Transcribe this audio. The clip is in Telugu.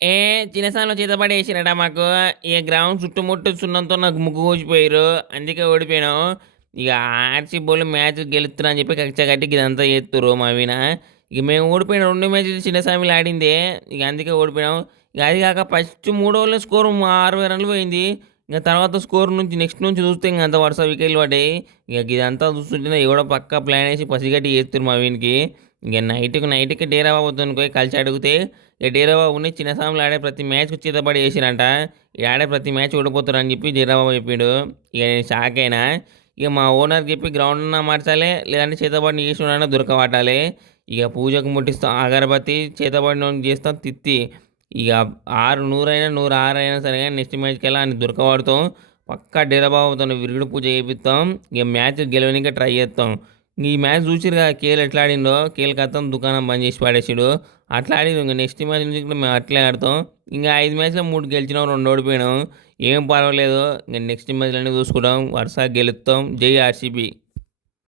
ఏ చిన్నసార్లు చేతబడి మాకు? ఇక గ్రౌండ్ చుట్టుముట్టు సున్నంతో నాకు ముగ్గు కూచిపోయారు అందుకే ఓడిపోయినాం. ఇక ఆర్సీ బోల్ మ్యాచ్ గెలుస్తున్నా అని చెప్పి కక్ష కట్టి ఇదంతా చేస్తుర్రు మా విన ఇక మేము ఓడిపోయిన రెండు మ్యాచ్లు చిన్నసామిలు ఆడిందే. ఇక అందుకే ఓడిపోయినాం. ఇక అది కాక ఫస్ట్ మూడో ఓవర్ల స్కోర్ అరవై రన్లు పోయింది. ఇంకా తర్వాత స్కోర్ నుంచి నెక్స్ట్ నుంచి చూస్తే ఇంకా అంత వరుస వికెట్లు పడ్డాయి. ఇక ఇదంతా చూస్తుంటే ఎవడో పక్క ప్లాన్ వేసి పసిగట్టి చేస్తున్నారు మా వీనికి ఇక నైట్కి నైట్కి డేరా బాబుతో పోయి కలిసి అడిగితే ఇక డేరా బాబుని చిన్న సాములు ఆడే ప్రతి మ్యాచ్కు చేతబడి వేసిరంట. ఆడే ప్రతి మ్యాచ్ ఓడిపోతారు అని చెప్పి డేరా బాబు చెప్పిండు. ఇక నేను షాక్ అయినా ఇక మా ఓనర్ చెప్పి గ్రౌండ్ అన్నా మార్చాలి లేదంటే చేతబడిని చేసిన దొరకబట్టాలి. ఇక పూజకు ముట్టిస్తాం అగరబత్తి చేతబడిన చేస్తాం తిత్తి. ఇక ఆరు నూరైనా నూరు ఆరు అయినా సరే నెక్స్ట్ మ్యాచ్కి వెళ్ళి ఆయన దొరకబడతాం. పక్కా డేరాబాబుతో విరుగుడు పూజ చేపిస్తాం. ఇక మ్యాచ్ గెలవడానికి ట్రై చేస్తాం. ఈ మ్యాచ్ చూసిరుగా కేల్ ఎట్లా ఆడిండో కేల్ కథం దుకాణం బంద్ చేసి పాడేసాడు. అట్లా ఆడిండు ఇంకా నెక్స్ట్ మ్యాచ్ నుంచి కూడా మేము అట్లే ఆడతాం. ఇంకా ఐదు మ్యాచ్లో మూడు గెలిచినాం రెండు ఓడిపోయినాం. ఏం పర్వాలేదు ఇంకా నెక్స్ట్ మ్యాచ్లన్నీ చూసుకుంటాం వరుసగా గెలుస్తాం. జై ఆర్సీబీ.